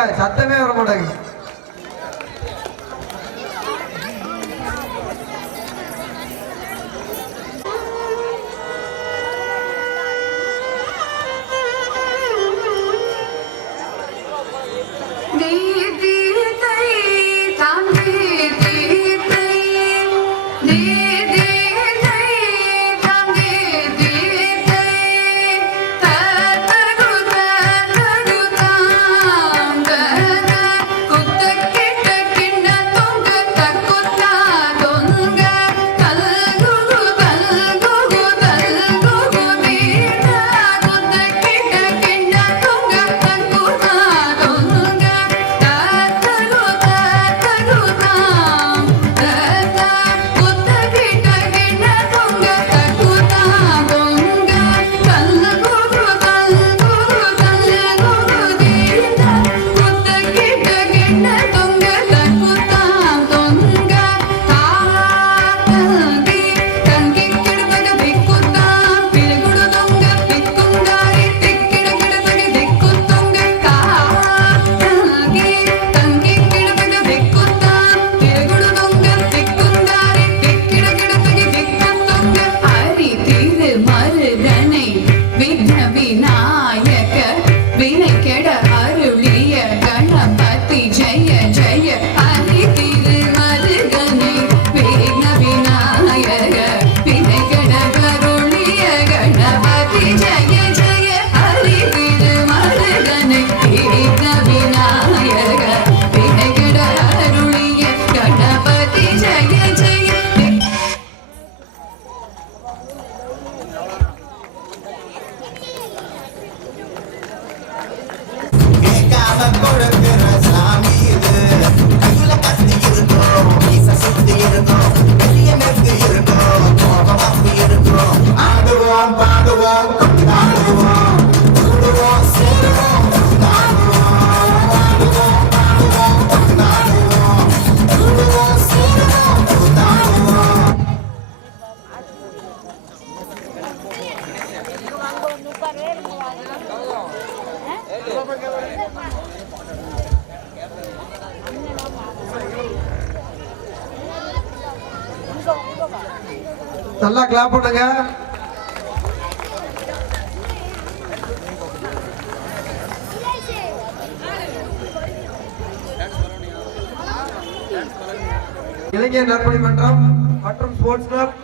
ஏங்க சத்தமே வர மாட்டேங்குது. நல்லா கிளாப் பண்ணுங்க. இளைஞர் நற்பணி மன்றம் மற்றும் ஸ்போர்ட்ஸ் கிளப்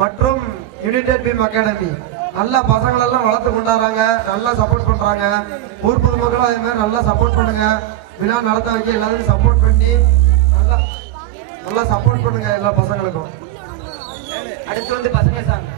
மற்றும் யுனைடெட் பீம் அகாடமி நல்லா பசங்களெல்லாம் வளர்த்து கொண்டாடுறாங்க, நல்லா சப்போர்ட் பண்றாங்க. ஊர் பொதுமக்களும் அதே மாதிரி நல்லா சப்போர்ட் பண்ணுங்க. விழா நடத்த வைக்க எல்லாரும் சப்போர்ட் பண்ணி நல்லா சப்போர்ட் பண்ணுங்க எல்லா பசங்களுக்கும். அடுத்து வந்து பசங்க சாங்.